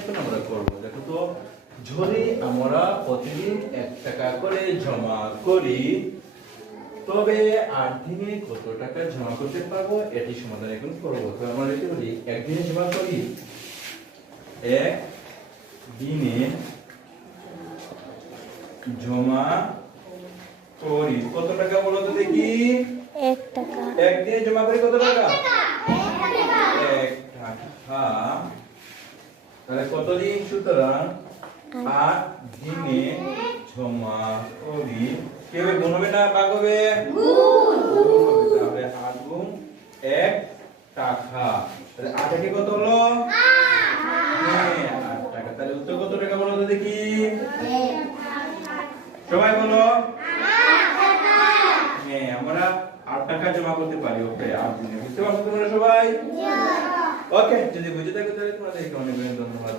এখন আমরা করবো। দেখো তো, যদি আমরা প্রতিদিন 1 টাকা করে জমা করি তবে 8 দিনে কত টাকা জমা করতে পারবো এটি সমাধান এখন করবো। তো আমরা লিখতে পারি 1 দিনে জমা করি, 1 দিনে জমা করি কত টাকা বলো তো দেখি? 1 টাকা। 1 দিনে জমা করি কত টাকা? 1 টাকা। তাহলে কত দিন? সুতরাং 8 দিনে জমা করি। কেউ গুণ হবে না ভাগ হবে? গুণ হবে। তাহলে 8 গুণ 1 টাকা। তাহলে 8 একে কত হলো? 8 টাকা। তাহলে উত্তর কত টাকা বলো তো দেখি? সবাই বলো। হ্যাঁ, আমরা 8 টাকা জমা করতে পারি ওকে 8 দিনে।